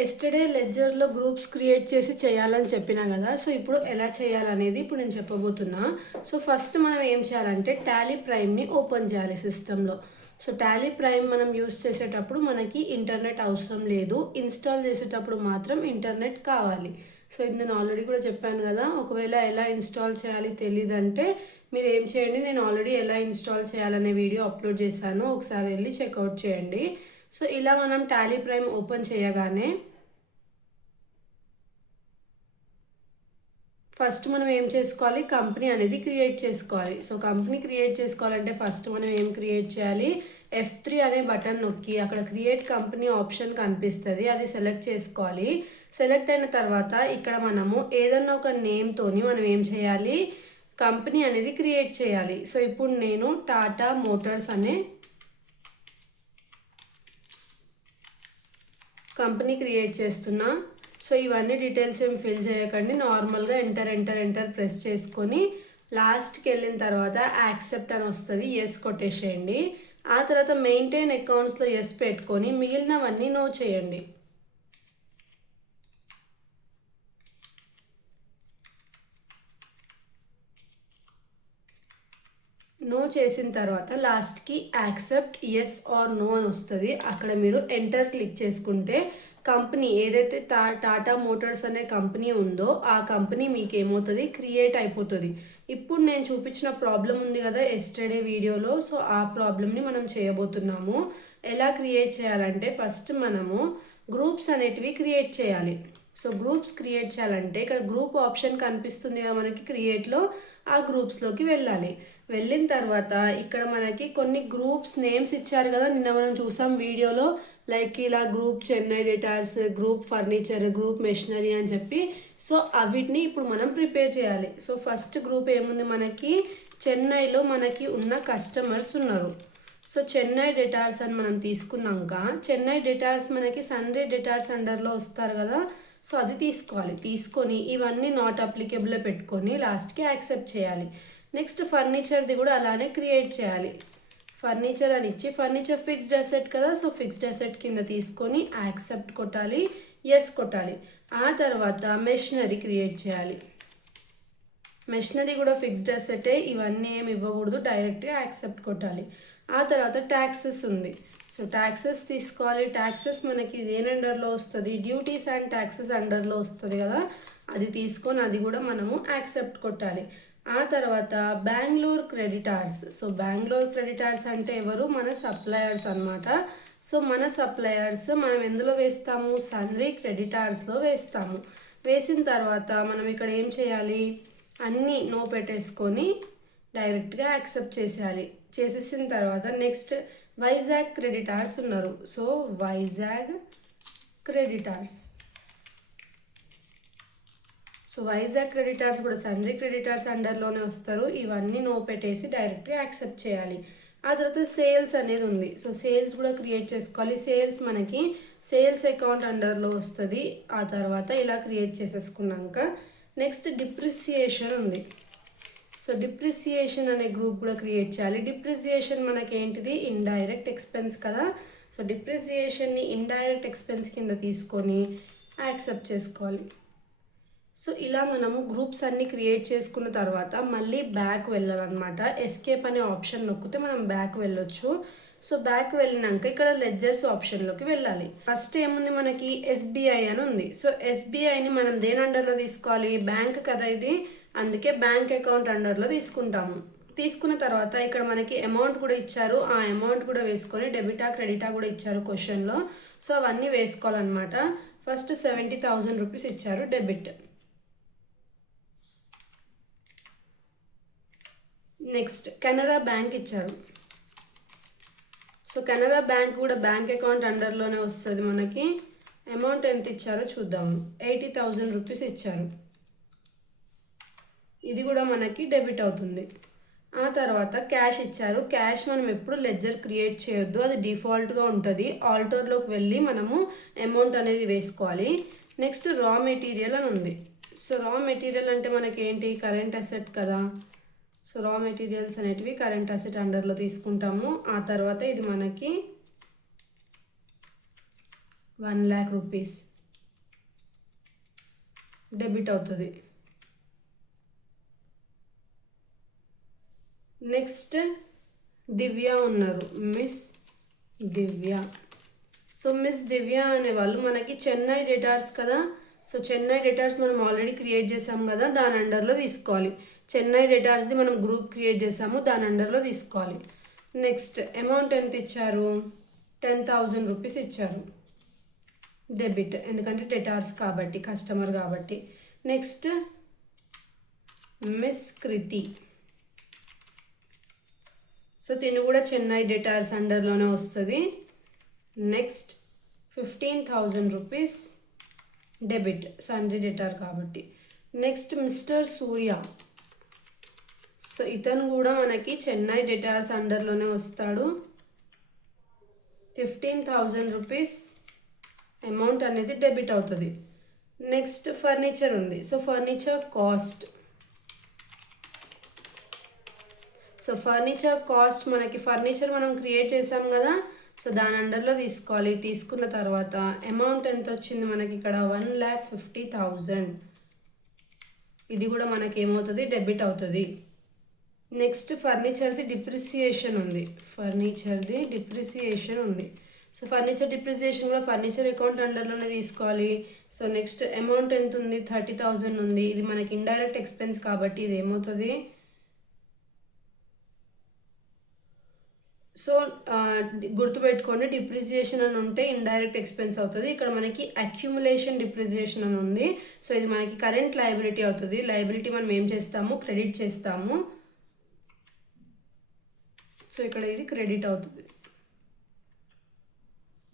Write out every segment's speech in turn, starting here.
Yesterday లెడ్జర్లో groups create చేసి చేయాలని చెప్పినా కదా. సో ఇప్పుడు ఎలా చేయాలనేది ఇప్పుడు నేను చెప్పబోతున్నా. సో ఫస్ట్ మనం ఏం చేయాలంటే టాలీ ప్రైమ్ని ఓపెన్ చేయాలి సిస్టంలో. సో టాలీ ప్రైమ్ మనం యూస్ చేసేటప్పుడు మనకి ఇంటర్నెట్ అవసరం లేదు, ఇన్స్టాల్ చేసేటప్పుడు మాత్రం ఇంటర్నెట్ కావాలి. సో ఇది నేను ఆల్రెడీ కూడా చెప్పాను కదా. ఒకవేళ ఎలా ఇన్స్టాల్ చేయాలి తెలియదంటే మీరు ఏం చేయండి, నేను ఆల్రెడీ ఎలా ఇన్స్టాల్ చేయాలనే వీడియో అప్లోడ్ చేశాను, ఒకసారి వెళ్ళి చెక్అవుట్ చేయండి. సో ఇలా మనం టాలీ ప్రైమ్ ఓపెన్ చేయగానే ఫస్ట్ మనం ఏం చేసుకోవాలి, కంపెనీ అనేది క్రియేట్ చేసుకోవాలి. సో కంపెనీ క్రియేట్ చేసుకోవాలంటే ఫస్ట్ మనం ఏం క్రియేట్ చేయాలి, F3 అనే బటన్ నొక్కి అక్కడ క్రియేట్ కంపెనీ ఆప్షన్ కనిపిస్తుంది, అది సెలెక్ట్ చేసుకోవాలి. సెలెక్ట్ అయిన తర్వాత ఇక్కడ మనము ఏదన్నా ఒక నేమ్తోని మనం ఏం చేయాలి, కంపెనీ అనేది క్రియేట్ చేయాలి. సో ఇప్పుడు నేను టాటా మోటార్స్ అనే కంపెనీ క్రియేట్ చేస్తున్నా. సో ఇవన్నీ డీటెయిల్స్ ఏం ఫిల్ చేయకండి, నార్మల్గా ఎంటర్ ఎంటర్ ఎంటర్ ప్రెస్ చేసుకొని లాస్ట్కి వెళ్ళిన తర్వాత యాక్సెప్ట్ అని వస్తుంది, ఎస్ కొట్టేసేయండి. ఆ తర్వాత మెయింటైన్ అకౌంట్స్లో ఎస్ పెట్టుకొని మిగిలినవన్నీ నో చేయండి. నో చేసిన తర్వాత లాస్ట్కి యాక్సెప్ట్ ఎస్ ఆర్ నో అని వస్తుంది, అక్కడ మీరు ఎంటర్ క్లిక్ చేసుకుంటే కంపెనీ ఏదైతే టాటా మోటార్స్ అనే కంపెనీ ఉందో ఆ కంపెనీ మీకు ఏమవుతుంది, క్రియేట్ అయిపోతుంది. ఇప్పుడు నేను చూపించిన ప్రాబ్లం ఉంది కదా ఎస్టర్డే వీడియోలో, సో ఆ ప్రాబ్లమ్ని మనం చేయబోతున్నాము. ఎలా క్రియేట్ చేయాలంటే ఫస్ట్ మనము గ్రూప్స్ అనేటివి క్రియేట్ చేయాలి. సో గ్రూప్స్ క్రియేట్ చేయాలంటే ఇక్కడ గ్రూప్ ఆప్షన్ కనిపిస్తుంది కదా మనకి క్రియేట్లో, ఆ గ్రూప్స్లోకి వెళ్ళాలి. వెళ్ళిన తర్వాత ఇక్కడ మనకి కొన్ని గ్రూప్స్ నేమ్స్ ఇచ్చారు కదా, నిన్న మనం చూసాం వీడియోలో. లైక్ ఇలా group Chennai డేటార్స్, group furniture, group machinery అని చెప్పి. సో అవిటిని ఇప్పుడు మనం ప్రిపేర్ చేయాలి. సో ఫస్ట్ గ్రూప్ ఏముంది మనకి, చెన్నైలో మనకి ఉన్న కస్టమర్స్ ఉన్నారు. సో చెన్నై డేటార్స్ అని మనం తీసుకున్నాక చెన్నై డేటార్స్ మనకి సన్రే డేటార్స్ అండర్లో వస్తారు కదా. సో అది తీసుకోవాలి. తీసుకొని ఇవన్నీ నాట్ అప్లికేబుల్ పెట్టుకొని లాస్ట్కి యాక్సెప్ట్ చేయాలి. నెక్స్ట్ ఫర్నిచర్ది కూడా అలానే క్రియేట్ చేయాలి. ఫర్నిచర్ అని ఇచ్చి ఫర్నిచర్ ఫిక్స్డ్ అసెట్ కదా, సో ఫిక్స్డ్ అసెట్ కింద తీసుకొని యాక్సెప్ట్ కొట్టాలి, ఎస్ కొట్టాలి. ఆ తర్వాత మెషినరీ క్రియేట్ చేయాలి. మెషినరీ కూడా ఫిక్స్డ్ అసెటే, ఇవన్నీ ఏమి ఇవ్వకూడదు, డైరెక్ట్గా యాక్సెప్ట్ కొట్టాలి. ఆ తర్వాత ట్యాక్సెస్ ఉంది. సో ట్యాక్సెస్ తీసుకోవాలి. ట్యాక్సెస్ మనకి దేని అండర్లో వస్తుంది, డ్యూటీస్ అండ్ ట్యాక్సెస్ అండర్లో వస్తుంది కదా, అది తీసుకొని అది కూడా మనము యాక్సెప్ట్ కొట్టాలి. ఆ తర్వాత Bengaluru creditors. So Bengaluru creditors అంటే ఎవరు, మన సప్లయర్స్ అనమాట. సో మన సప్లయర్స్ మనం ఎందులో వేస్తాము, సన్రీ క్రెడిటార్స్లో వేస్తాము. వేసిన తర్వాత మనం ఇక్కడ ఏం చేయాలి, అన్నీ నో పెట్టేసుకొని డైరెక్ట్గా యాక్సెప్ట్ చేసేయాలి. చేసేసిన తర్వాత నెక్స్ట్ వైజాగ్ క్రెడిటార్స్ ఉన్నారు. So Vizag creditors. So Vizag creditors కూడా సన్రీ క్రెడిటార్స్ అండర్లోనే వస్తారు. ఇవన్నీ నో పెట్టేసి డైరెక్ట్గా యాక్సెప్ట్ చేయాలి. ఆ తర్వాత సేల్స్ అనేది ఉంది. సో సేల్స్ కూడా క్రియేట్ చేసుకోవాలి. సేల్స్ మనకి సేల్స్ అకౌంట్ అండర్లో వస్తుంది. ఆ తర్వాత ఇలా క్రియేట్ చేసేసుకున్నాక నెక్స్ట్ డిప్రిసియేషన్ ఉంది. సో డిప్రిసియేషన్ అనే గ్రూప్ కూడా క్రియేట్ చేయాలి. డిప్రిసియేషన్ మనకి ఏంటిది, ఇండైరెక్ట్ ఎక్స్పెన్స్ కదా. సో డిప్రిసియేషన్ని ఇండైరెక్ట్ ఎక్స్పెన్స్ కింద తీసుకొని యాక్సెప్ట్ చేసుకోవాలి. సో ఇలా మనము గ్రూప్స్ అన్నీ క్రియేట్ చేసుకున్న తర్వాత మళ్ళీ బ్యాక్ వెళ్ళాలన్నమాట. ఎస్కేప్ అనే ఆప్షన్ నొక్కితే మనం బ్యాక్ వెళ్ళొచ్చు. సో బ్యాక్ వెళ్ళినాక ఇక్కడ లెడ్జర్స్ ఆప్షన్లోకి వెళ్ళాలి. ఫస్ట్ ఏముంది మనకి, ఎస్బీఐ అని ఉంది. సో ఎస్బీఐని మనం దేని అండర్లో తీసుకోవాలి, బ్యాంక్ కదా ఇది, అందుకే బ్యాంక్ అకౌంట్ అండర్లో తీసుకుంటాము. తీసుకున్న తర్వాత ఇక్కడ మనకి అమౌంట్ కూడా ఇచ్చారు, ఆ అమౌంట్ కూడా వేసుకొని డెబిటా క్రెడిటా కూడా ఇచ్చారు క్వశ్చన్లో. సో అవన్నీ వేసుకోవాలన్నమాట. ఫస్ట్ 70,000 రూపీస్ ఇచ్చారు డెబిట్. నెక్స్ట్ కెనరా బ్యాంక్ ఇచ్చారు. సో కెనరా బ్యాంక్ కూడా బ్యాంక్ అకౌంట్ అండర్లోనే వస్తుంది మనకి. అమౌంట్ ఎంత ఇచ్చారో చూద్దాము, 80,000 రూపీస్ ఇచ్చారు. ఇది కూడా మనకి డెబిట్ అవుతుంది. ఆ తర్వాత క్యాష్ ఇచ్చారు. క్యాష్ మనం ఎప్పుడు లెడ్జర్ క్రియేట్ చేయొద్దు, అది డిఫాల్ట్గా ఉంటుంది. ఆల్టర్లోకి వెళ్ళి మనము అమౌంట్ అనేది వేసుకోవాలి. నెక్స్ట్ రా మెటీరియల్ అని ఉంది. సో రా మెటీరియల్ అంటే మనకి ఏంటి, కరెంట్ అసెట్ కదా. సో రా మెటీరియల్స్ అనేటివి కరెంట్ అసెట్ అండర్లో తీసుకుంటాము. ఆ తర్వాత ఇది మనకి 1 lakh రూపీస్. డెబిట్ అవుతుంది. నెక్స్ట్ దివ్య ఉన్నారు, మిస్ దివ్య. సో మిస్ దివ్య అనే వాళ్ళు మనకి చెన్నై డేటార్స్ కదా. సో చెన్నై డేటార్స్ మనం ఆల్రెడీ క్రియేట్ చేసాం కదా, దాని అండర్లో తీసుకోవాలి. చెన్నై డేటార్స్ది మనం గ్రూప్ క్రియేట్ చేసాము, దాని అండర్లో తీసుకోవాలి. నెక్స్ట్ అమౌంట్ ఎంత ఇచ్చారు, 10,000 రూపీస్ ఇచ్చారు, డెబిట్, ఎందుకంటే డేటార్స్ కాబట్టి, కస్టమర్ కాబట్టి. నెక్స్ట్ మిస్ కృతి. సో తిను కూడా చెన్నై డేటార్స్ అండర్లోనే వస్తుంది. Next 15,000 rupees debit, Sanjay debtor కాబట్టి. నెక్స్ట్ మిస్టర్ సూర్య. సో ఇతను కూడా మనకి చెన్నై డేటార్స్ అండర్లోనే వస్తాడు. 15,000 రూపీస్ అమౌంట్ అనేది డెబిట్ అవుతుంది. నెక్స్ట్ ఫర్నిచర్ ఉంది. So furniture cost. So furniture cost మనకి ఫర్నిచర్ మనం క్రియేట్ చేసాం కదా, సో దాని అండర్లో తీసుకోవాలి. తీసుకున్న తర్వాత అమౌంట్ ఎంత వచ్చింది మనకి ఇక్కడ, 1,50,000. ఇది కూడా మనకి ఏమవుతుంది, డెబిట్ అవుతుంది. నెక్స్ట్ ఫర్నిచర్ది డిప్రిసియేషన్ ఉంది. ఫర్నిచర్ది డిప్రిసియేషన్ ఉంది. సో ఫర్నిచర్ డిప్రిసియేషన్ కూడా ఫర్నిచర్ అకౌంట్ అండర్లోనే తీసుకోవాలి. సో నెక్స్ట్ అమౌంట్ ఎంత ఉంది, 30,000 ఉంది. ఇది మనకి ఇండైరెక్ట్ ఎక్స్పెన్స్ కాబట్టి ఇది ఏమవుతుంది, సో గుర్తుపెట్టుకోండి, డిప్రిసియేషన్ అని ఉంటే ఇండైరెక్ట్ ఎక్స్పెన్స్ అవుతుంది. ఇక్కడ మనకి అక్యుములేషన్ డిప్రిసియేషన్ అని ఉంది. సో ఇది మనకి కరెంట్ లయబిలిటీ అవుతుంది. లయబిలిటీ మనం ఏం చేస్తాము, క్రెడిట్ చేస్తాము. సో ఇక్కడ ఇది క్రెడిట్ అవుతుంది.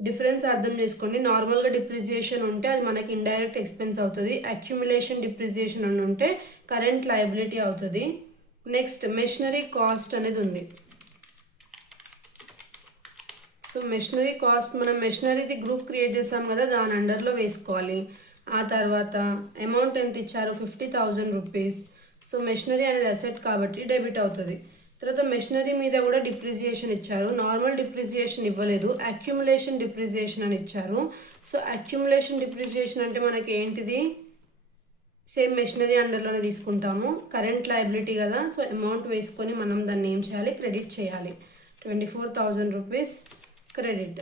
డిఫరెన్స్ అర్థం చేసుకోండి. నార్మల్గా డిప్రిసియేషన్ ఉంటే అది మనకి ఇండైరెక్ట్ ఎక్స్పెన్స్ అవుతుంది. అక్యుములేషన్ డిప్రిసియేషన్ అని ఉంటే కరెంట్ లయబిలిటీ అవుతుంది. నెక్స్ట్ మెషినరీ కాస్ట్ అనేది ఉంది. సో మెషినరీ కాస్ట్ మనం మెషినరీది గ్రూప్ క్రియేట్ చేసాం కదా, దాని అండర్లో వేసుకోవాలి. ఆ తర్వాత అమౌంట్ ఎంత ఇచ్చారు, 50,000 రూపీస్. సో మెషినరీ అనేది అసెట్ కాబట్టి డెబిట్ అవుతుంది. తర్వాత మెషినరీ మీద కూడా డిప్రిసియేషన్ ఇచ్చారు. నార్మల్ డిప్రిసియేషన్ ఇవ్వలేదు, అక్యుములేషన్ డిప్రిసియేషన్ అని ఇచ్చారు. సో అక్యుములేషన్ డిప్రిసియేషన్ అంటే మనకి ఏంటిది, సేమ్ మెషినరీ అండర్లోనే తీసుకుంటాము. కరెంట్ లయబిలిటీ కదా, సో అమౌంట్ వేసుకొని మనం దాన్ని ఏం చేయాలి, క్రెడిట్ చేయాలి. 24,000 రూపీస్ క్రెడిట్.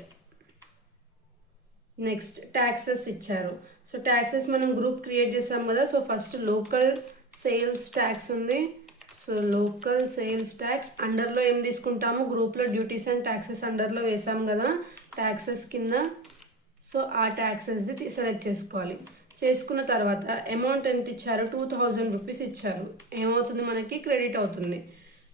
నెక్స్ట్ ట్యాక్సెస్ ఇచ్చారు. సో ట్యాక్సెస్ మనం గ్రూప్ క్రియేట్ చేసాం కదా, so first local sales tax ఉంది. సో లోకల్ సేల్స్ ట్యాక్స్ అండర్లో ఏం తీసుకుంటాము, గ్రూప్లో డ్యూటీస్ అండ్ ట్యాక్సెస్ అండర్లో వేసాం కదా ట్యాక్సెస్ కింద. సో ఆ ట్యాక్సెస్ది సెలెక్ట్ చేసుకోవాలి. చేసుకున్న తర్వాత అమౌంట్ ఎంత ఇచ్చారు, 2,000 రూపీస్ ఇచ్చారు. ఏమవుతుంది మనకి, క్రెడిట్ అవుతుంది.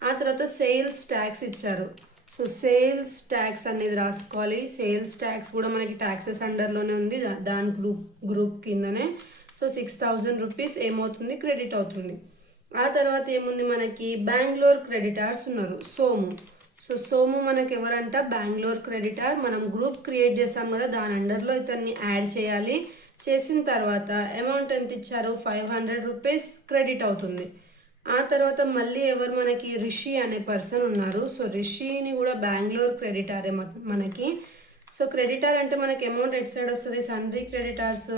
ఆ తర్వాత సేల్స్ ట్యాక్స్ ఇచ్చారు. సో సేల్స్ ట్యాక్స్ అనేది రాసుకోవాలి. సేల్స్ ట్యాక్స్ కూడా మనకి ట్యాక్సెస్ అండర్లోనే ఉంది, దాని గ్రూప్ కిందనే. సో 6,000 రూపీస్ ఏమవుతుంది, క్రెడిట్ అవుతుంది. ఆ తర్వాత ఏముంది మనకి, బెంగళూరు క్రెడిటార్స్ ఉన్నారు, సోము. సో సోము మనకి ఎవరంట, బెంగళూరు క్రెడిటార్. మనం గ్రూప్ క్రియేట్ చేసాం కదా, దాని అండర్లో ఇతన్ని యాడ్ చేయాలి. చేసిన తర్వాత అమౌంట్ ఎంత ఇచ్చారు, 500 రూపీస్ క్రెడిట్ అవుతుంది. ఆ తర్వాత మళ్ళీ ఎవరు మనకి, రిషి అనే పర్సన్ ఉన్నారు. సో రిషిని కూడా బెంగళూరు క్రెడిటారే మనకి. సో క్రెడిటార్ అంటే మనకి అమౌంట్ ఎట్ సైడ్ వస్తుంది, సన్రీ క్రెడిటార్స్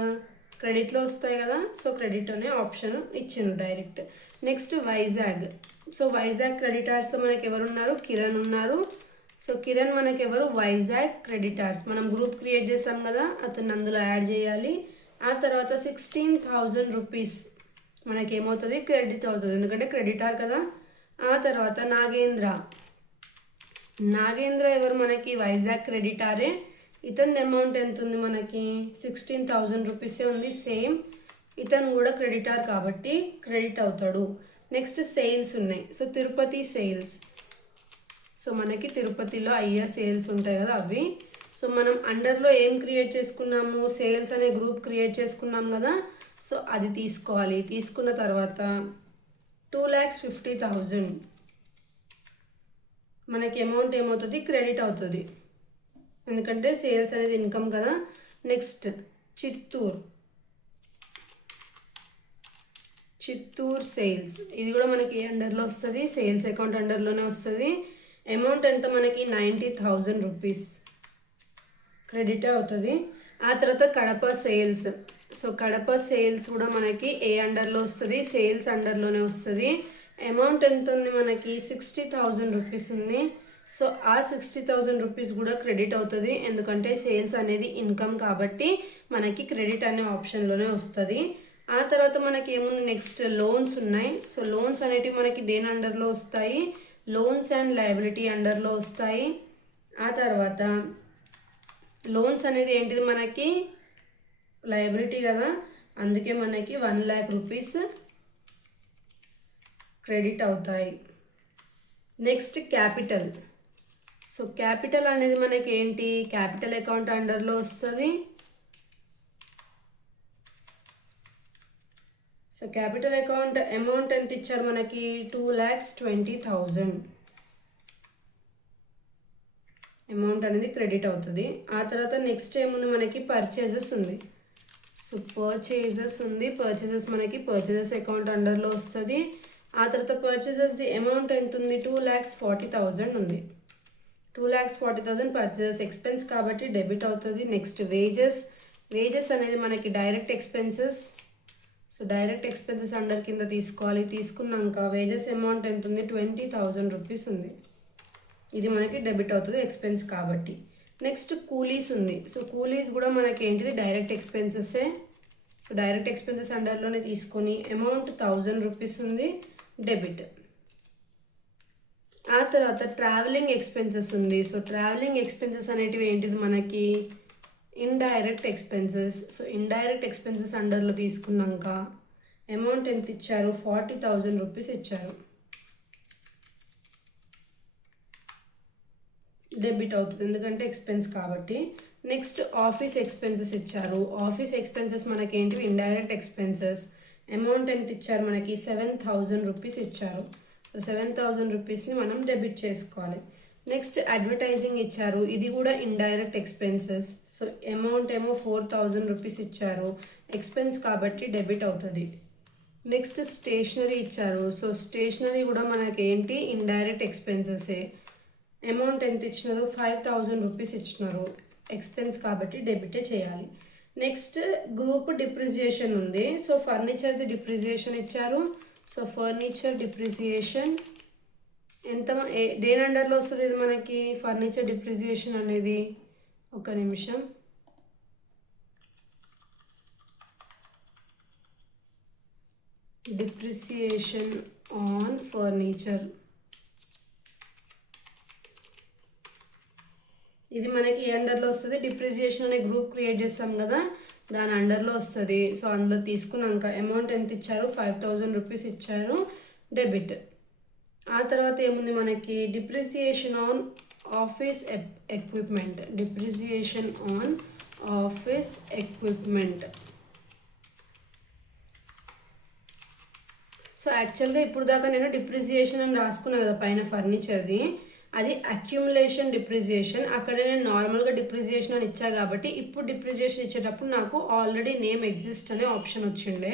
క్రెడిట్లో వస్తాయి కదా. సో క్రెడిట్ అనే ఆప్షన్ ఇచ్చిండు direct. Next Vizag. So Vizag క్రెడిటార్స్తో మనకి ఎవరు ఉన్నారు, కిరణ్ ఉన్నారు. సో కిరణ్ మనకి ఎవరు, వైజాగ్ క్రెడిటార్స్. మనం గ్రూప్ క్రియేట్ చేసాం కదా, అతను అందులో యాడ్ చేయాలి. ఆ తర్వాత 16,000 రూపీస్ మనకి ఏమవుతుంది, క్రెడిట్ అవుతుంది, ఎందుకంటే క్రెడిటార్ కదా. ఆ తర్వాత నాగేంద్ర. నాగేంద్ర ఎవరు మనకి, వైజాగ్ క్రెడిటారే. ఇతని అమౌంట్ ఎంత ఉంది మనకి, 16,000 రూపీసే ఉంది సేమ్. ఇతను కూడా క్రెడిటార్ కాబట్టి క్రెడిట్ అవుతాడు. నెక్స్ట్ సేల్స్ ఉన్నాయి. So Tirupati sales. సో మనకి తిరుపతిలో అయ్యే సేల్స్ ఉంటాయి కదా అవి. సో మనం అండర్లో ఏం క్రియేట్ చేసుకున్నాము, సేల్స్ అనే గ్రూప్ క్రియేట్ చేసుకున్నాం కదా. సో అది తీసుకోవాలి. తీసుకున్న తర్వాత 2,50,000 మనకి అమౌంట్ ఏమవుతుంది, క్రెడిట్ అవుతుంది, ఎందుకంటే సేల్స్ అనేది ఇన్కమ్ కదా. Next Chittoor sales. ఇది కూడా మనకి అండర్లో వస్తుంది, సేల్స్ అకౌంట్ అండర్లోనే వస్తుంది. అమౌంట్ ఎంత మనకి, 90,000 రూపీస్ క్రెడిట్ అవుతుంది. ఆ తర్వాత Kadapa sales. So Kadapa sales కూడా మనకి ఏ అండర్లో వస్తుంది, సేల్స్ అండర్లోనే వస్తుంది. అమౌంట్ ఎంత ఉంది మనకి 60,000 రూపీస్ ఉంది. సో ఆ 60,000 రూపీస్ కూడా క్రెడిట్ అవుతుంది, ఎందుకంటే సేల్స్ అనేది ఇన్కమ్ కాబట్టి మనకి క్రెడిట్ అనే ఆప్షన్లోనే వస్తుంది. ఆ తర్వాత మనకి ఏముంది, నెక్స్ట్ లోన్స్ ఉన్నాయి. సో లోన్స్ అనేటివి మనకి దేని అండర్లో వస్తాయి, లోన్స్ అండ్ లయబిలిటీ అండర్లో వస్తాయి. ఆ తర్వాత లోన్స్ అనేది ఏంటిది, మనకి లయబిలిటీ కదా, అందుకే మనకి 1,00,000 రూపీస్ క్రెడిట్ అవుతాయి. Next capital. సో క్యాపిటల్ అనేది మనకి ఏంటి, క్యాపిటల్ అకౌంట్ అండర్లో వస్తుంది. సో క్యాపిటల్ అకౌంట్ అమౌంట్ ఎంత ఇచ్చారు మనకి, 2,20,000 అమౌంట్ అనేది క్రెడిట్ అవుతుంది. ఆ తర్వాత నెక్స్ట్ ఏముంది మనకి, పర్చేజెస్ ఉంది. సో పర్చేజెస్ ఉంది, పర్చేజెస్ మనకి పర్చేజెస్ అకౌంట్ అండర్లో వస్తుంది. ఆ తర్వాత పర్చేజెస్ది అమౌంట్ ఎంత ఉంది, 2,40,000 ఉంది. 2,40,000 పర్చేజెస్ ఎక్స్పెన్స్ కాబట్టి డెబిట్ అవుతుంది. Next wages. వేజెస్ అనేది మనకి direct expenses. So direct expenses under కింద తీసుకోవాలి. తీసుకున్నాక వేజెస్ అమౌంట్ ఎంత ఉంది, 20,000 రూపీస్ ఉంది. ఇది మనకి డెబిట్ అవుతుంది ఎక్స్పెన్స్ కాబట్టి. నెక్స్ట్ కూలీస్ ఉంది. సో కూలీస్ కూడా మనకి ఏంటిది, డైరెక్ట్ ఎక్స్పెన్సెసే. సో డైరెక్ట్ ఎక్స్పెన్సెస్ అండర్లోనే తీసుకొని అమౌంట్ 1,000 రూపీస్ ఉంది, డెబిట్. ఆ తర్వాత ట్రావెలింగ్ ఎక్స్పెన్సెస్ ఉంది. సో ట్రావెలింగ్ ఎక్స్పెన్సెస్ అనేటివి ఏంటిది మనకి, indirect expenses. So indirect expenses అండర్లో తీసుకున్నాక అమౌంట్ ఎంత ఇచ్చారు, 40,000 రూపీస్ ఇచ్చారు, డెబిట్ అవుతుంది ఎందుకంటే ఎక్స్పెన్స్ కాబట్టి. నెక్స్ట్ ఆఫీస్ ఎక్స్పెన్సెస్ ఇచ్చారు. ఆఫీస్ ఎక్స్పెన్సెస్ మనకి ఏంటివి, ఇండైరెక్ట్ ఎక్స్పెన్సెస్. అమౌంట్ ఎంత ఇచ్చారు మనకి, 7,000 రూపీస్ ఇచ్చారు. సో 7,000 రూపీస్ని మనం డెబిట్ చేసుకోవాలి. నెక్స్ట్ అడ్వర్టైజింగ్ ఇచ్చారు, ఇది కూడా ఇండైరెక్ట్ ఎక్స్పెన్సెస్. సో అమౌంట్ ఏమో 4,000 రూపీస్ ఇచ్చారు, ఎక్స్పెన్స్ కాబట్టి డెబిట్ అవుతుంది. నెక్స్ట్ స్టేషనరీ ఇచ్చారు. సో స్టేషనరీ కూడా మనకి ఏంటి, ఇండైరెక్ట్ ఎక్స్పెన్సెసే. అమౌంట్ ఎంత ఇచ్చినారు, 5,000 రూపీస్ ఇచ్చినారు, ఎక్స్పెన్స్ కాబట్టి డెబిటే చేయాలి. నెక్స్ట్ గ్రూప్ డిప్రిసియేషన్ ఉంది. సో ఫర్నిచర్ది డిప్రిసియేషన్ ఇచ్చారు. సో ఫర్నిచర్ డిప్రిసియేషన్ ఎంత, దేని అండర్లో వస్తుంది ఇది మనకి, ఫర్నిచర్ డిప్రిసియేషన్ అనేది, ఒక నిమిషం, డిప్రిసియేషన్ ఆన్ ఫర్నిచర్. ఇది మనకి ఏ అండర్లో వస్తుంది, డిప్రిసియేషన్ అనే గ్రూప్ క్రియేట్ చేస్తాం కదా, దాని అండర్లో వస్తుంది. సో అందులో తీసుకున్నాక అమౌంట్ ఎంత ఇచ్చారు, 5,000 రూపీస్ ఇచ్చారు, డెబిట్. ఆ తర్వాత ఏముంది మనకి, depreciation on office equipment. Depreciation on office equipment. So యాక్చువల్గా ఇప్పుడు దాకా నేను డిప్రిసియేషన్ అని రాసుకున్నాను కదా పైన ఫర్నిచర్ది, అది అక్యుములేషన్ డిప్రిసియేషన్. అక్కడ నేను నార్మల్గా డిప్రిసియేషన్ అని ఇచ్చా కాబట్టి ఇప్పుడు డిప్రిసియేషన్ ఇచ్చేటప్పుడు నాకు ఆల్రెడీ నేమ్ ఎగ్జిస్ట్ అనే ఆప్షన్ వచ్చిండే.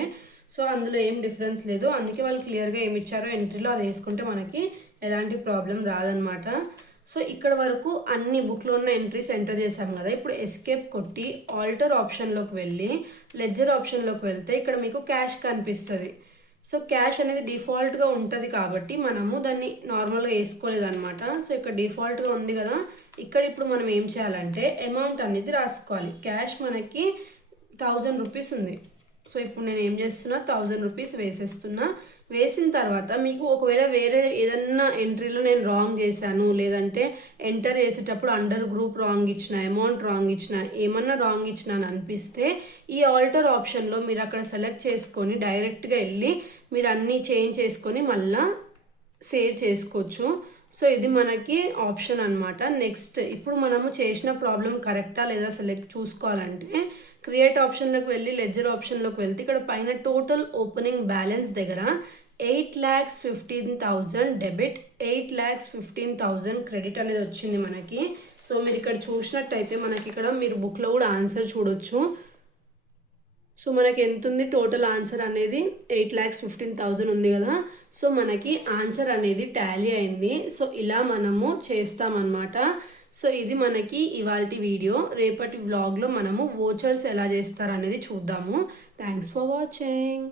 సో అందులో ఏం డిఫరెన్స్ లేదు, అందుకే వాళ్ళు క్లియర్గా ఏమి ఇచ్చారో ఎంట్రీలో అది వేసుకుంటే మనకి ఎలాంటి ప్రాబ్లం రాదనమాట. సో ఇక్కడ వరకు అన్ని బుక్లో ఉన్న ఎంట్రీస్ ఎంటర్ చేసాం కదా. ఇప్పుడు ఎస్కేప్ కొట్టి ఆల్టర్ ఆప్షన్లోకి వెళ్ళి లెడ్జర్ ఆప్షన్లోకి వెళ్తే ఇక్కడ మీకు క్యాష్ కనిపిస్తుంది. సో క్యాష్ అనేది డిఫాల్ట్గా ఉంటుంది కాబట్టి మనము దాన్ని నార్మల్గా వేసుకోలేదన్నమాట. సో ఇక్కడ డిఫాల్ట్గా ఉంది కదా, ఇక్కడ ఇప్పుడు మనం ఏం చేయాలంటే అమౌంట్ అనేది రాసుకోవాలి. క్యాష్ మనకి 1,000 రూపీస్ ఉంది. సో ఇప్పుడు నేను ఏం చేస్తున్నా, 1,000 రూపీస్ వేసేస్తున్నా. వేసిన తర్వాత మీకు ఒకవేళ వేరే ఏదన్నా ఎంట్రీలో నేను రాంగ్ చేశాను, లేదంటే ఎంటర్ చేసేటప్పుడు అండర్ గ్రూప్ రాంగ్ ఇచ్చిన, అమౌంట్ రాంగ్ ఇచ్చిన, ఏమన్నా రాంగ్ ఇచ్చిన అని అనిపిస్తే ఈ ఆల్టర్ ఆప్షన్లో మీరు అక్కడ సెలెక్ట్ చేసుకొని డైరెక్ట్గా వెళ్ళి మీరు అన్నీ చేంజ్ చేసుకొని మళ్ళీ సేవ్ చేసుకోవచ్చు. సో ఇది మనకి ఆప్షన్ అనమాట. నెక్స్ట్ ఇప్పుడు మనము చేసిన ప్రాబ్లం కరెక్టా లేదా సెలెక్ట్ చూసుకోవాలంటే క్రియేట్ ఆప్షన్లోకి వెళ్ళి లెడ్జర్ ఆప్షన్లోకి వెళ్తే ఇక్కడ పైన టోటల్ ఓపెనింగ్ బ్యాలెన్స్ దగ్గర 8,15,000 డెబిట్, 8,15,000 క్రెడిట్ అనేది వచ్చింది మనకి. సో మీరు ఇక్కడ చూసినట్టయితే మనకి ఇక్కడ మీరు బుక్లో కూడా ఆన్సర్ చూడొచ్చు. సో మనకి ఎంత ఉంది టోటల్ ఆన్సర్ అనేది 8,15,000 ఉంది కదా. సో మనకి ఆన్సర్ అనేది టాలీ అయింది. సో ఇలా మనము చేస్తామన్నమాట. సో ఇది మనకి ఇవాల్టి వీడియో. రేపటి వ్లాగ్లో మనము వోచర్స్ ఎలా చేస్తారు అనేది చూద్దాము. Thanks for watching.